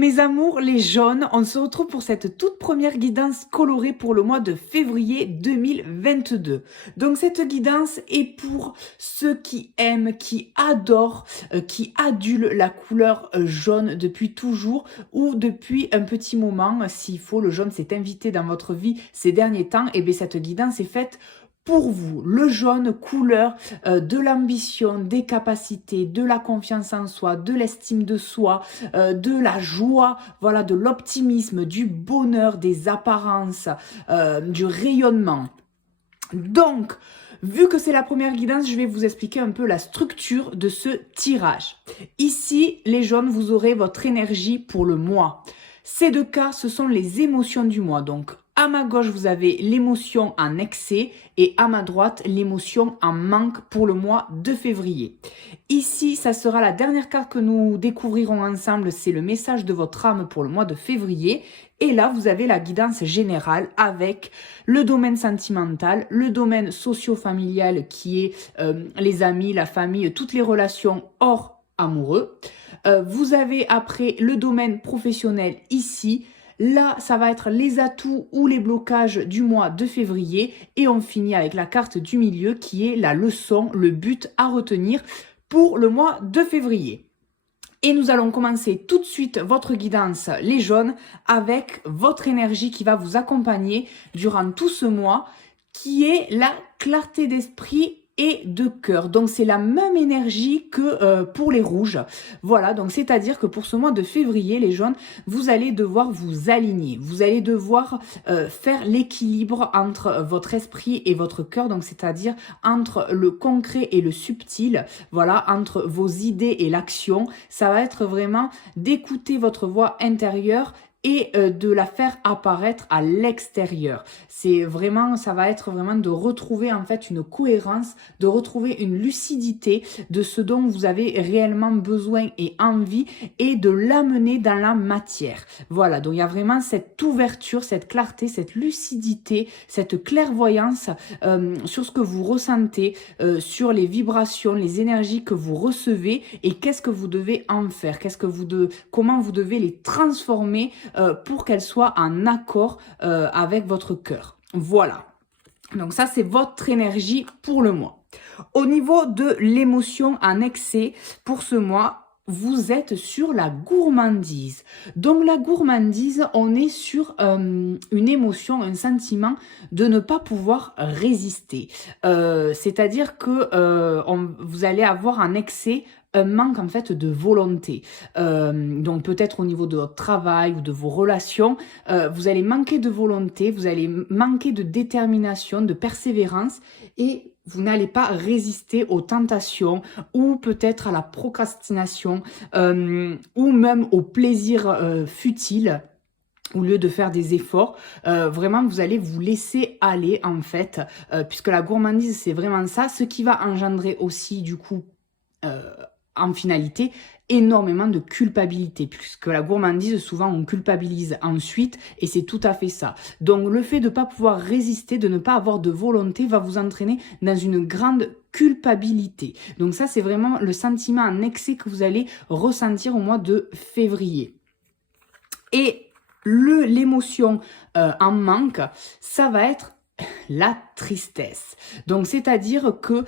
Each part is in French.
mes amours, les jaunes, on se retrouve pour cette toute première guidance colorée pour le mois de février 2022. Donc cette guidance est pour ceux qui aiment, qui adorent, qui adulent la couleur jaune depuis toujours ou depuis un petit moment. S'il faut, le jaune s'est invité dans votre vie ces derniers temps, et bien cette guidance est faite pour vous. Le jaune, couleur de l'ambition, des capacités, de la confiance en soi, de l'estime de soi, de la joie, voilà, de l'optimisme, du bonheur, des apparences, du rayonnement. Donc, vu que c'est la première guidance, je vais vous expliquer un peu la structure de ce tirage. Ici, les jaunes, vous aurez votre énergie pour le mois. Ces deux cas, ce sont les émotions du mois. Donc, à ma gauche, vous avez l'émotion en excès et à ma droite, l'émotion en manque pour le mois de février. Ici, ça sera la dernière carte que nous découvrirons ensemble. C'est le message de votre âme pour le mois de février. Et là, vous avez la guidance générale avec le domaine sentimental, le domaine socio-familial qui est les amis, la famille, toutes les relations hors amoureux. Vous avez après le domaine professionnel ici. Là, ça va être les atouts ou les blocages du mois de février. Et on finit avec la carte du milieu qui est la leçon, le but à retenir pour le mois de février. Et nous allons commencer tout de suite votre guidance, les jaunes, avec votre énergie qui va vous accompagner durant tout ce mois, qui est la clarté d'esprit et de cœur. Donc c'est la même énergie que pour les rouges. Voilà, donc c'est-à-dire que pour ce mois de février, les jaunes, vous allez devoir vous aligner. Vous allez devoir faire l'équilibre entre votre esprit et votre cœur. Donc c'est-à-dire entre le concret et le subtil. Voilà, entre vos idées et l'action. Ça va être vraiment d'écouter votre voix intérieure et de la faire apparaître à l'extérieur. C'est vraiment, ça va être vraiment de retrouver en fait une cohérence, de retrouver une lucidité de ce dont vous avez réellement besoin et envie et de l'amener dans la matière. Voilà, donc il y a vraiment cette ouverture, cette clarté, cette lucidité, cette clairvoyance sur ce que vous ressentez, sur les vibrations, les énergies que vous recevez et qu'est-ce que vous devez en faire, comment vous devez les transformer pour qu'elle soit en accord avec votre cœur. Voilà. Donc ça, c'est votre énergie pour le mois. Au niveau de l'émotion en excès, pour ce mois, vous êtes sur la gourmandise. Donc la gourmandise, on est sur une émotion, un sentiment de ne pas pouvoir résister. C'est-à-dire que vous allez avoir un excès, un manque en fait de volonté. Donc peut-être au niveau de votre travail ou de vos relations, vous allez manquer de volonté, vous allez manquer de détermination, de persévérance et vous n'allez pas résister aux tentations ou peut-être à la procrastination ou même au plaisir futile. Au lieu de faire des efforts, vraiment vous allez vous laisser aller en fait, puisque la gourmandise c'est vraiment ça, ce qui va engendrer aussi du coup en finalité énormément de culpabilité, puisque la gourmandise souvent on culpabilise ensuite et c'est tout à fait ça. Donc le fait de ne pas pouvoir résister, de ne pas avoir de volonté va vous entraîner dans une grande culpabilité. Donc ça c'est vraiment le sentiment en excès que vous allez ressentir au mois de février. Et l'émotion en manque, ça va être la tristesse. Donc c'est-à-dire que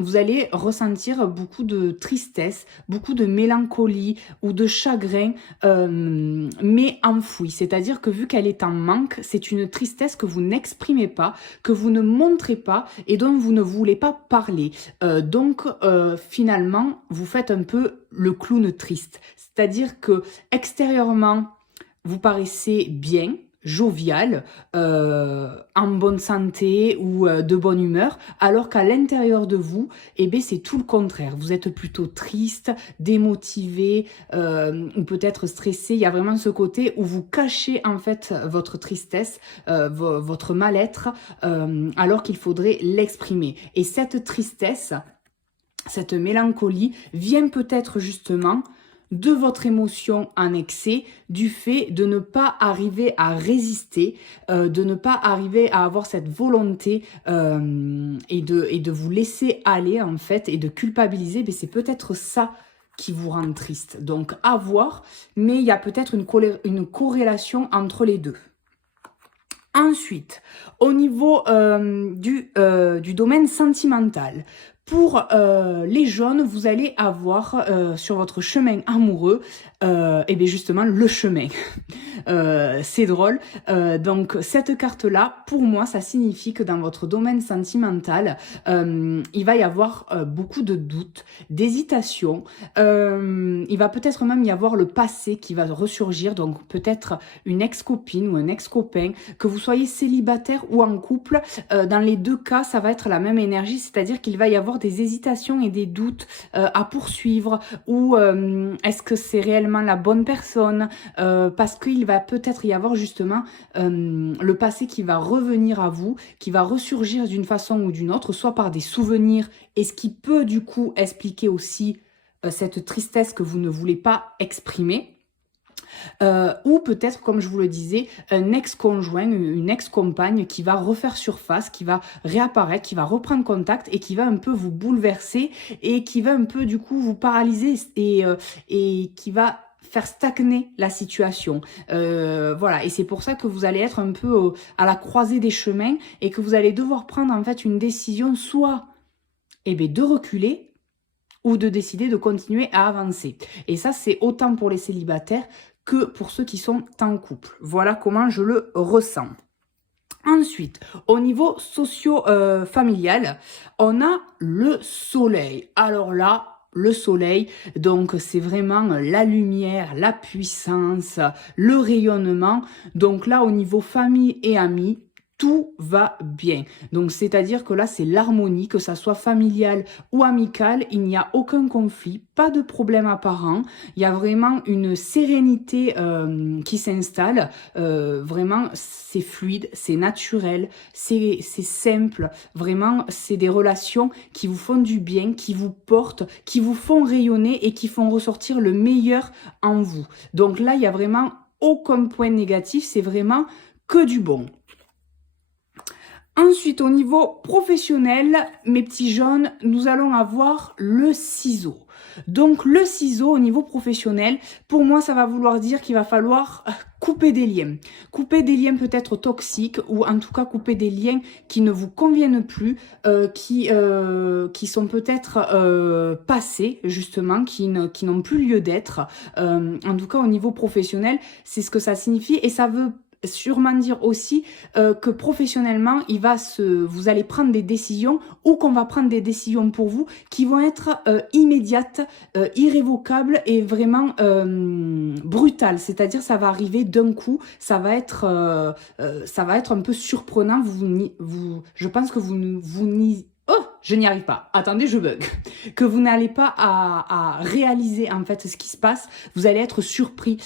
vous allez ressentir beaucoup de tristesse, beaucoup de mélancolie ou de chagrin, mais enfoui. C'est-à-dire que vu qu'elle est en manque, c'est une tristesse que vous n'exprimez pas, que vous ne montrez pas et dont vous ne voulez pas parler. Donc finalement, vous faites un peu le clown triste. C'est-à-dire que extérieurement, vous paraissez bien, jovial, en bonne santé ou de bonne humeur, alors qu'à l'intérieur de vous, eh bien, c'est tout le contraire. Vous êtes plutôt triste, démotivé ou peut-être stressé. Il y a vraiment ce côté où vous cachez en fait votre tristesse, votre mal-être, alors qu'il faudrait l'exprimer. Et cette tristesse, cette mélancolie vient peut-être justement de votre émotion en excès, du fait de ne pas arriver à résister, de ne pas arriver à avoir cette volonté et de vous laisser aller en fait et de culpabiliser, mais c'est peut-être ça qui vous rend triste. Donc à voir, mais il y a peut-être une corrélation entre les deux. Ensuite, au niveau du domaine sentimental, pour les jaunes, vous allez avoir sur votre chemin amoureux, et bien justement le chemin. C'est drôle. Donc cette carte-là, pour moi, ça signifie que dans votre domaine sentimental, il va y avoir beaucoup de doutes, d'hésitations. Il va peut-être même y avoir le passé qui va ressurgir, donc peut-être une ex-copine ou un ex-copain, que vous soyez célibataire ou en couple. Dans les deux cas, ça va être la même énergie, c'est-à-dire qu'il va y avoir des hésitations et des doutes à poursuivre, ou est-ce que c'est réellement la bonne personne, parce qu'il va peut-être y avoir justement le passé qui va revenir à vous, qui va ressurgir d'une façon ou d'une autre, soit par des souvenirs, et ce qui peut du coup expliquer aussi cette tristesse que vous ne voulez pas exprimer. Ou peut-être, comme je vous le disais, un ex-conjoint, une ex-compagne qui va refaire surface, qui va réapparaître, qui va reprendre contact et qui va un peu vous bouleverser et qui va un peu du coup vous paralyser et qui va faire stagner la situation. Voilà, et c'est pour ça que vous allez être un peu à la croisée des chemins et que vous allez devoir prendre en fait une décision, soit de reculer, ou de décider de continuer à avancer. Et ça, c'est autant pour les célibataires que pour ceux qui sont en couple. Voilà comment je le ressens. Ensuite, au niveau socio-familial, on a le soleil. Alors là, le soleil, donc c'est vraiment la lumière, la puissance, le rayonnement. Donc là, au niveau famille et amis, tout va bien. Donc, c'est-à-dire que là, c'est l'harmonie, que ça soit familial ou amical, il n'y a aucun conflit, pas de problème apparent. Il y a vraiment une sérénité qui s'installe. Vraiment, c'est fluide, c'est naturel, c'est simple. Vraiment, c'est des relations qui vous font du bien, qui vous portent, qui vous font rayonner et qui font ressortir le meilleur en vous. Donc là, il n'y a vraiment aucun point négatif, c'est vraiment que du bon. Ensuite, au niveau professionnel, mes petits jaunes, nous allons avoir le ciseau. Donc le ciseau au niveau professionnel, pour moi, ça va vouloir dire qu'il va falloir couper des liens. Couper des liens peut-être toxiques, ou en tout cas couper des liens qui ne vous conviennent plus, qui sont peut-être passés justement, qui n'ont plus lieu d'être. En tout cas au niveau professionnel, c'est ce que ça signifie, et ça veut sûrement dire aussi que professionnellement, vous allez prendre des décisions, ou qu'on va prendre des décisions pour vous qui vont être immédiates, irrévocables et vraiment brutales. C'est-à-dire, ça va arriver d'un coup, ça va être un peu surprenant. Je pense que je n'y arrive pas. Attendez, je bug. Que vous n'allez pas à réaliser en fait ce qui se passe. Vous allez être surpris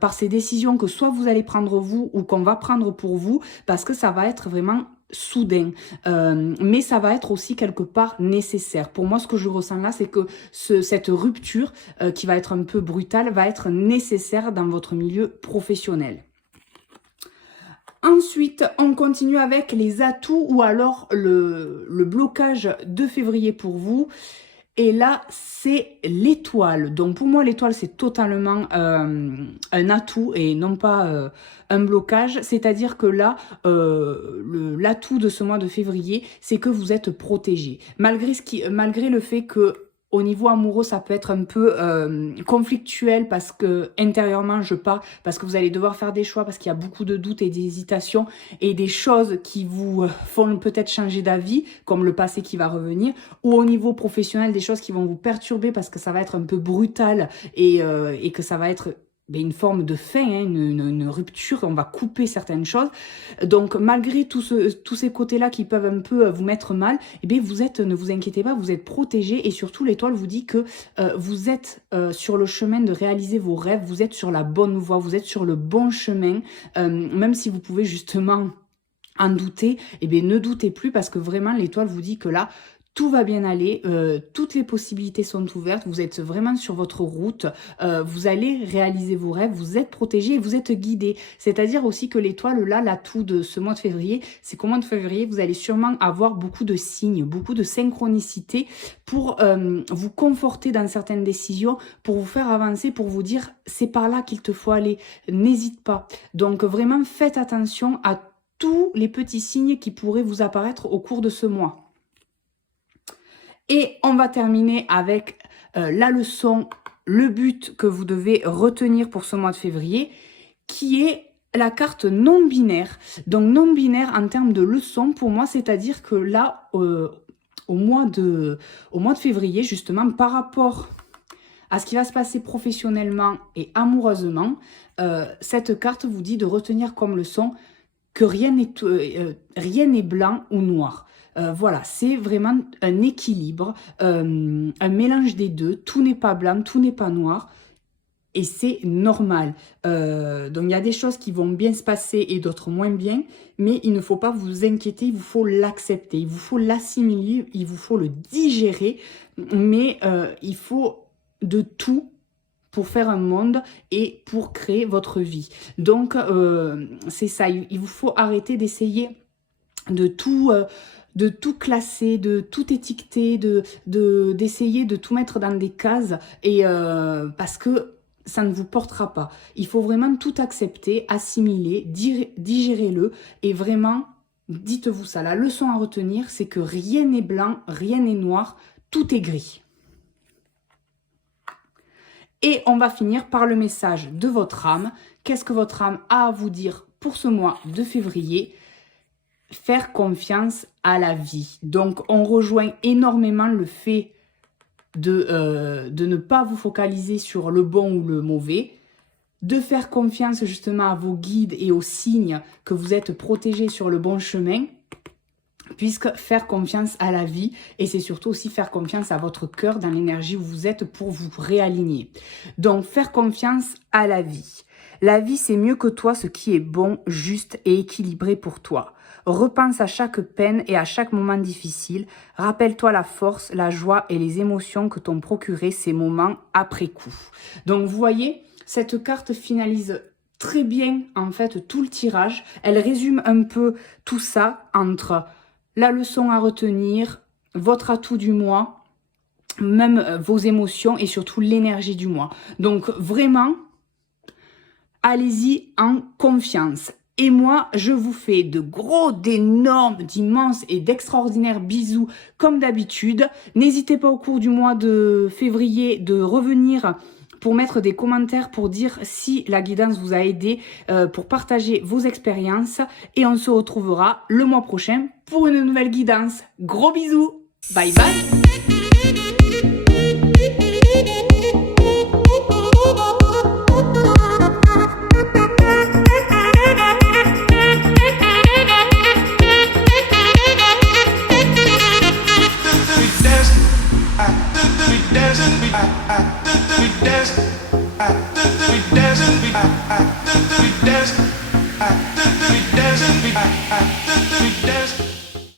par ces décisions que soit vous allez prendre vous, ou qu'on va prendre pour vous, parce que ça va être vraiment soudain. Mais ça va être aussi quelque part nécessaire. Pour moi, ce que je ressens là, c'est que cette rupture qui va être un peu brutale va être nécessaire dans votre milieu professionnel. Ensuite, on continue avec les atouts, ou alors le blocage de février pour vous. Et là, c'est l'étoile. Donc pour moi, l'étoile, c'est totalement un atout et non pas un blocage. C'est-à-dire que là, l'atout de ce mois de février, c'est que vous êtes protégé. Malgré le fait que au niveau amoureux, ça peut être un peu conflictuel, parce que intérieurement, parce que vous allez devoir faire des choix, parce qu'il y a beaucoup de doutes et d'hésitations, et des choses qui vous font peut-être changer d'avis, comme le passé qui va revenir, ou au niveau professionnel, des choses qui vont vous perturber parce que ça va être un peu brutal, et que ça va être une forme de fin, hein, une rupture, on va couper certaines choses. Donc malgré tous ces côtés-là qui peuvent un peu vous mettre mal, ne vous inquiétez pas, vous êtes protégé, et surtout l'étoile vous dit que vous êtes sur le chemin de réaliser vos rêves, vous êtes sur la bonne voie, vous êtes sur le bon chemin, même si vous pouvez justement en douter, ne doutez plus, parce que vraiment l'étoile vous dit que là, tout va bien aller, toutes les possibilités sont ouvertes, vous êtes vraiment sur votre route, vous allez réaliser vos rêves, vous êtes protégé et vous êtes guidé. C'est-à-dire aussi que l'étoile, là, l'atout de ce mois de février, c'est qu'au mois de février, vous allez sûrement avoir beaucoup de signes, beaucoup de synchronicité pour vous conforter dans certaines décisions, pour vous faire avancer, pour vous dire c'est par là qu'il te faut aller, n'hésite pas. Donc vraiment, faites attention à tous les petits signes qui pourraient vous apparaître au cours de ce mois. Et on va terminer avec la leçon, le but que vous devez retenir pour ce mois de février, qui est la carte non-binaire. Donc non-binaire en termes de leçon, pour moi, c'est-à-dire que là, au mois de février, justement, par rapport à ce qui va se passer professionnellement et amoureusement, cette carte vous dit de retenir comme leçon que rien n'est blanc ou noir. Voilà, c'est vraiment un équilibre, un mélange des deux. Tout n'est pas blanc, tout n'est pas noir. Et c'est normal. Donc, il y a des choses qui vont bien se passer et d'autres moins bien. Mais il ne faut pas vous inquiéter, il vous faut l'accepter. Il vous faut l'assimiler, il vous faut le digérer. Mais il faut de tout pour faire un monde et pour créer votre vie. Donc, c'est ça. Il vous faut arrêter d'essayer de tout classer, de tout étiqueter, d'essayer de tout mettre dans des cases, et parce que ça ne vous portera pas. Il faut vraiment tout accepter, assimiler, digérez-le, et vraiment, dites-vous ça. La leçon à retenir, c'est que rien n'est blanc, rien n'est noir, tout est gris. Et on va finir par le message de votre âme. Qu'est-ce que votre âme a à vous dire pour ce mois de février ? Faire confiance à la vie. Donc, on rejoint énormément le fait de ne pas vous focaliser sur le bon ou le mauvais, de faire confiance justement à vos guides et aux signes que vous êtes protégés sur le bon chemin, puisque faire confiance à la vie, et c'est surtout aussi faire confiance à votre cœur dans l'énergie où vous êtes pour vous réaligner. Donc, faire confiance à la vie. La vie, c'est mieux que toi ce qui est bon, juste et équilibré pour toi. Repense à chaque peine et à chaque moment difficile. Rappelle-toi la force, la joie et les émotions que t'ont procuré ces moments après coup. Donc, vous voyez, cette carte finalise très bien, en fait, tout le tirage. Elle résume un peu tout ça entre la leçon à retenir, votre atout du mois, même vos émotions et surtout l'énergie du mois. Donc, vraiment, allez-y en confiance. Et moi, je vous fais de gros, d'énormes, d'immenses et d'extraordinaires bisous comme d'habitude. N'hésitez pas au cours du mois de février de revenir pour mettre des commentaires pour dire si la guidance vous a aidé, pour partager vos expériences. Et on se retrouvera le mois prochain pour une nouvelle guidance. Gros bisous. Bye bye. We dancing,